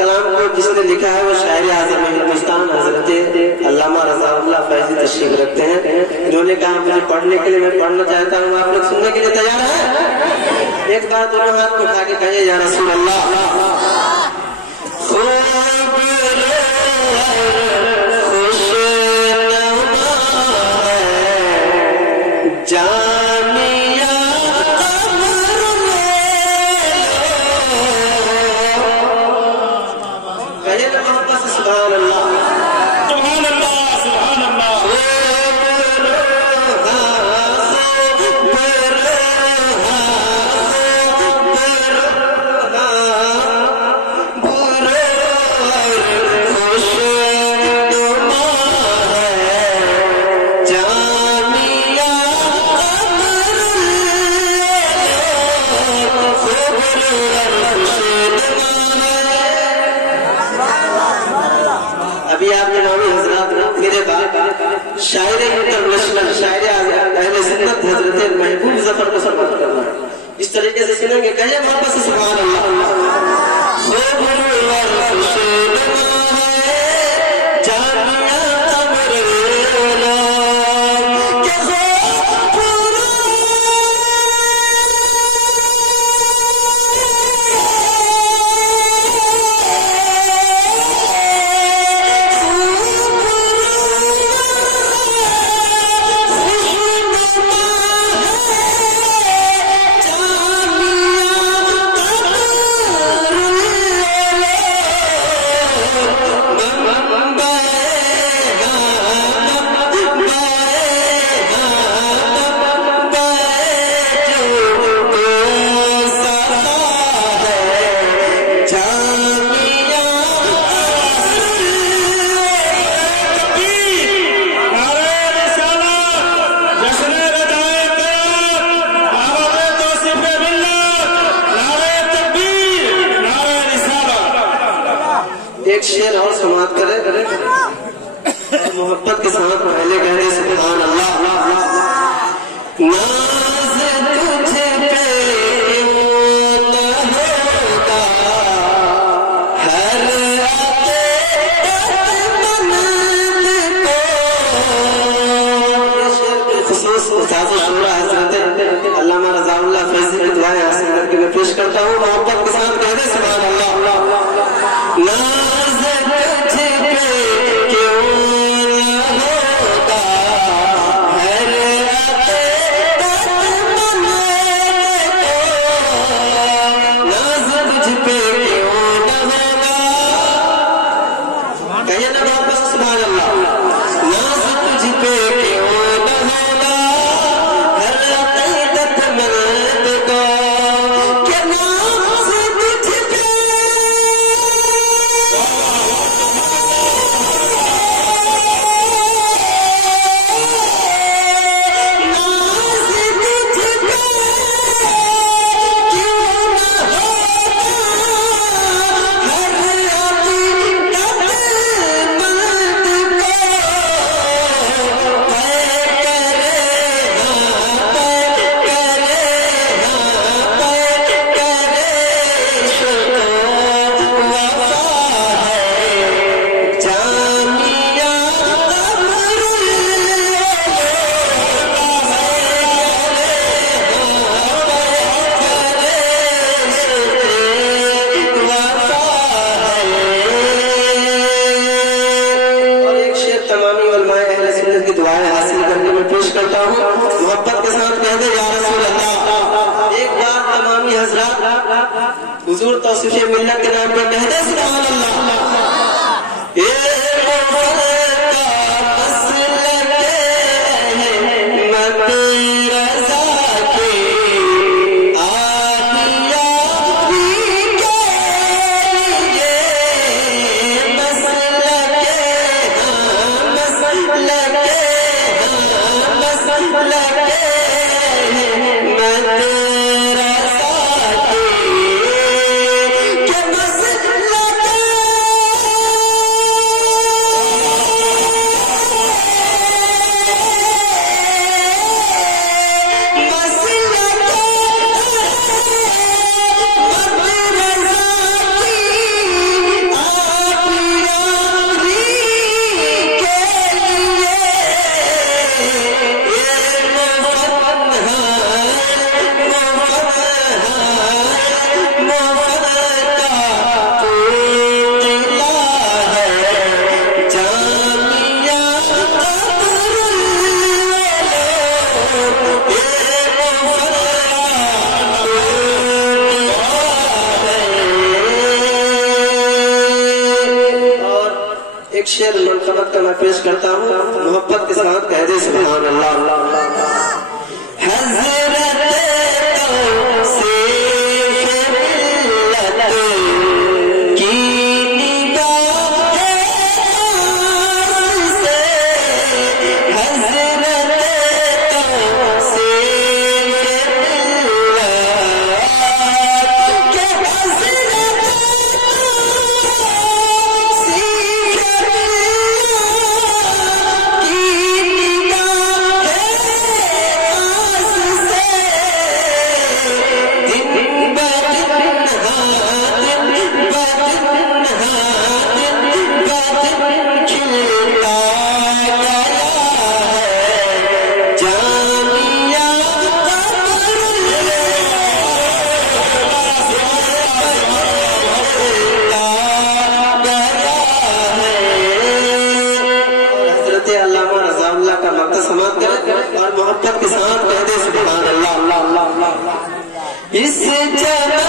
کلام کو جس نے لکھا ہے وہ شاعر اعظم ہندوستان حضرت علامہ رضا اللہ فیضی تشریف رکھتے ہیں. انہوں نے کہا مجھے پڑھنے کے لیے میں پڑھنا چاہتا ہوں. آپ لوگ سننے کے لیے تیار ہیں؟ ایک بار دونوں ہاتھ کو اٹھا کے کہیے یا رسول اللہ. شاعر انٹرنیشنل شاعر اہل سنت حضرت محبوب ظفر کو سماعت کرنا ہے. اس طریقے سے سنیں گے. کہیے محبت سے سبحان اللہ. ایک شعر اور سماعت کرے محبت کے ساتھ پہلے کہہ رہے سبحان اللہ. ناز تجھ پہ ہوتا ہر خصوص استاذ شورا حضرت علامہ رضا اللہ فیضی کی دعائیں حاصل کر کے میں پیش کرتا ہوں. محبت کے ساتھ کہہ رہے سبحان اللہ. حضور توصیف ملت کے نام پر کہہ دے سبحان اللہ. ایک شعر منقبت کا میں پیش کرتا ہوں، محبت کے ساتھ کہہ دے سبحان اللہ۔ اور محبت کے ساتھ کہہ دے سبحان اللہ۔ اس جگہ